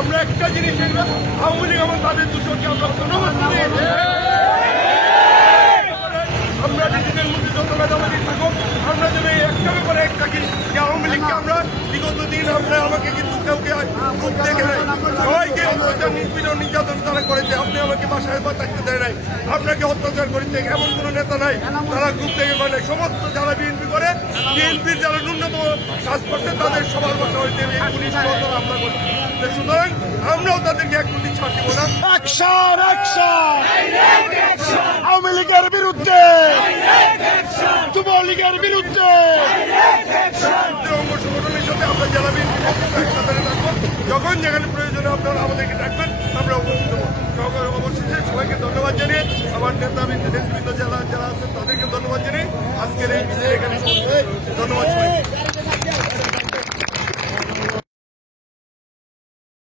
আমরা একটা জিনিস আওয়ামী লীগ এবং তাদের দুশোকে আমরা ধন্যবাদ আমরা নিজেদের মধ্যে যত মেধাবাদী থাকুক আমরা যেন একটা ব্যাপারে এক থাকি যে আওয়ামী লীগকে আমরা বিগত দিন আমরা আমাকে কিন্তু কাউকে রূপ দেখে নাই সবাইকে অত্যাচার নিপীড়ন নির্যাতন তারা করেছে। আপনি আমাকে বাসায় থাকতে দেয় নাই, আপনাকে অত্যাচার করেছে এমন কোন নেতা নাই তারা গ্রুপ থেকে করে নাই। সমস্ত যারা বিএনপি করে বিএনপির যারা ন্যূনতম কাজ করছে তাদের সবার বাসা হয়েছে পুলিশ হামলা করছে। সুতরাং আমরাও তাদেরকে এক মিনিট ছাড় দিব না। আওয়ামী লীগের বিরুদ্ধে, যুবলীগের বিরুদ্ধে অঙ্গ সংগঠনের সাথে আমরা জেলা বিএনপি একসাথে থাকবো। যখন যেখানে প্রয়োজনে আপনারা আমাদেরকে ডাকবেন আমরা উপস্থিত হবো। অবশেষে সবাইকে ধন্যবাদ জানিয়ে আমার নেতৃবৃন্দ জেলা যারা আছেন তাদেরকে ধন্যবাদ জানিয়ে আজকের এই এখানে ধন্যবাদ সবাইকে।